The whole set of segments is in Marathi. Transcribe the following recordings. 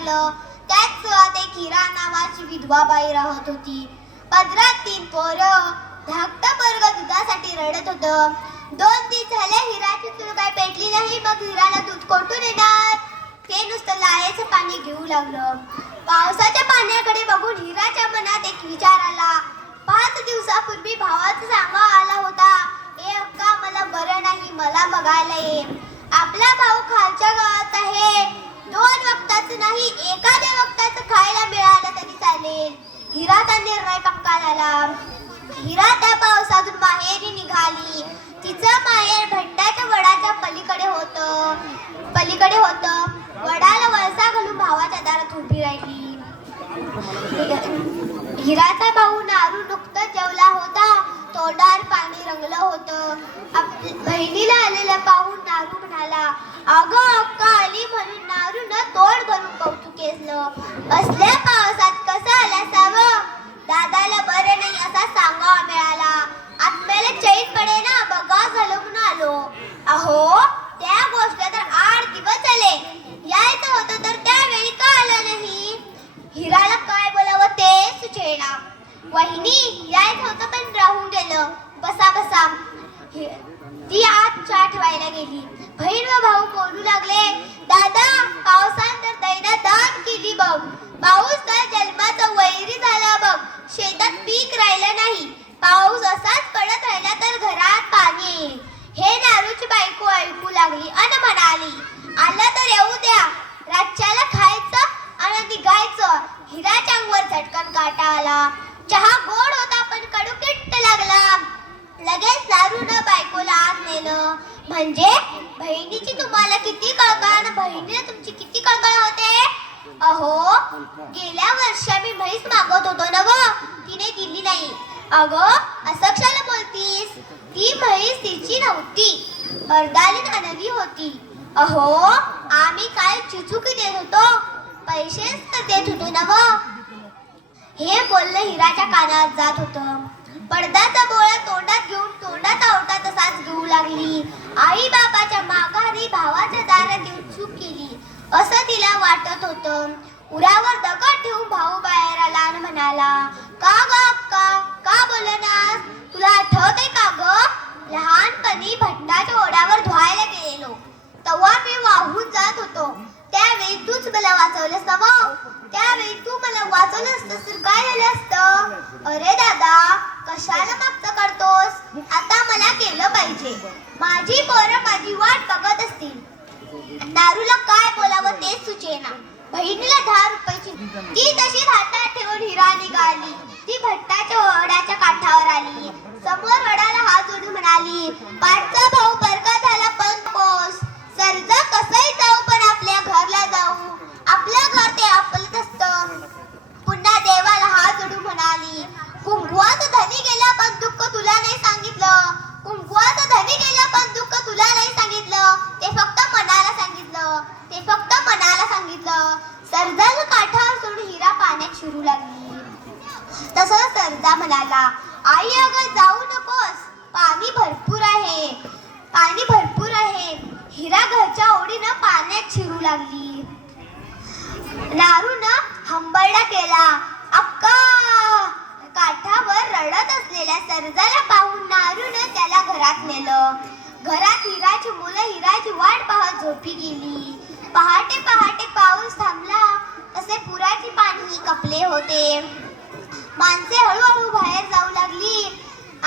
लागलं त्याच सुवात एक हिरा नावाची विधवा बाई राहत होती. पदरात तीन पोरं. धाकट पोरग दुधासाठी रडत होतं. दोन दिवस झाले हिराची चूल काय पेटली नाही. मग हिराला दूध कोठून येणार? ते नुसतं लाळेचं पाणी घेऊ लागलं. पावसाच्या पाण्याकडे बघून हिराच्या मनात एक विचार आला. पाच दिवसापूर्वी भावाचा सांगा आला होता ए अक्का मला बरं नाही. मला बघायला ये. आपला भाऊ खालच्या गावात आहे. दोन वक्ताचं नाही एखाद्या वक्ताचं खायला मिळालं तरी चालेल. हिराचा निर्णय पक्का झाला. हिरा त्या पावसातून माहेरी निघाली. तिचं माहेर भट्टाच्या वडाच्या पलीकडे होतं. पलीकडे होतं. वडाला वळसा घालून भावाच्या दारात उभी राहिली. हिराचा भाऊ नारू नुकतंच जेवला होता. तोंडावर पाणी रंगलं होतं. बहिणीला आलेला पाहून नारू म्हणाला अगं अक्का आली म्हणून तोंड भरून कौतुक केलं. असल्या पावसात कसं आला असावं दादाला बरं नाही असा सांगावा मिळाला. आत्म्याला चैन पडे ना बघा झालो म्हणून आलो. अहो त्या गोष्ट तर आठ दिवस आले. यायचं होतं तर त्यावेळी का आलं नाही? हिराला काय बोलावं ते सुचेना. वहिनी यायचं होतं पण राहून गेलं. बसा बसा. हि- ती आत चहा ठेवायला गेली बहीण व भाऊ बोलू लागले दादा पावसान तर दैना दान केली बघ पाऊस तर जन्माचा वैरी झाला बघ. शेतात पीक राहिलं नाही. पाऊस असाच पडत राहिला तर घरात पाणी येईल. हे नारूची बायको ऐकू लागली अन म्हणाली आलं तर येऊ द्या. रातच्याला खायचं आणि निघायचं. हिरा चांगवर झटकन काटा आला. चहा गोड होता पण कडू किट्ट लागला. लगेच नारूनं बायकोला आत नेलं. म्हणजे? बहिणीची तुम्हाला किती कळकळ? आणि बहिणीला तुमची किती कळकळ होते? अहो गेल्या वर्षी आम्ही म्हैस मागत होतो ना व तिने दिली नाही. अग असं कशाला बोलतीस? ती म्हैस तिची नव्हती. अर्धालीन आणली होती. अहो आम्ही काय चिचुकी देत होतो? पैसेच तर देत होतो ना व हे बोलणं हिराच्या कानात जात होतं. पडदाचा बोळा तोंडात घेऊन तोंडात आवडता तसाच घेऊ लागली. आई बाबाच्या मा वाटत होतं. उरावर दगड ठेवून भाऊ बाहेर आला आणि म्हणाला का ग अक्का? का बोलनास? तुला आठवते का ग? लहानपणी भट्टाच्या ओढ्यावर धुवायला गेलेलो. तेव्हा मी वाहून जात होतो. त्यावेळी तूच मला वाचवलंस ना मग त्यावेळी तू मला वाचवलं असतं तर काय झालं असतं? अरे दादा कशाला मागचं करतोस आता मला केलं पाहिजे. माझी पोरं माझी वाट बघत असतील. दारूला काय बोलावं तेच सुचेना. बहिणीला दहा रुपयाची. ती तशी हातात ठेवून हिरा निघाली. ती भट्टाच्या ओढ्याच्या काठावर आली. समोर वडाला हात जोडून म्हणाली पाठचा भाऊ बरका झाला पण कोस. सर्ज कसंही जाऊ पण आपल्या घरला जाऊ. आपलं घर ते आपलंच असतं. पुन्हा देवाला हात जोडून म्हणाली कुंभवात धनी सांगितलं सरदाला काठावर सोडून हिरा पाण्यात शिरू लागली. तसं सरदा म्हणाला आई अगं जाऊ नकोस. पाणी भरपूर आहे. पाणी भरपूर आहे. हिरा घरच्या ओढीनं पाण्यात शिरू लागली. नारूनं हंबरडा केला अक्का काठावर रडत असलेल्या सरजाला पाहून नारूनं त्याला घरात नेलं. घरात हिराची मुलं हिराची वाट पाहत झोपी गेली. पहाट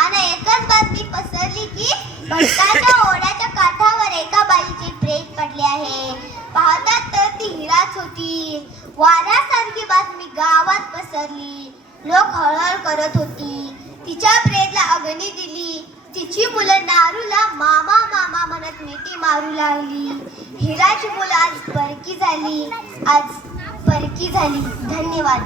आणि एकच बातमी पसरली की भटकाच्या ओढ्याच्या काठावर एका बाईचे प्रेत पडले आहे. पाहतात तर ती हिराच होती. वाऱ्यासारखी बातमी गावात पसरली. लोक हळहळ करत होती. तिच्या प्रेतला अग्नी दिली. तिची मुलं नारूला मामा मामा म्हणत मिठी मारू लागली. हिराची मुलं आज परकी झाली. आज परकी झाली. धन्यवाद.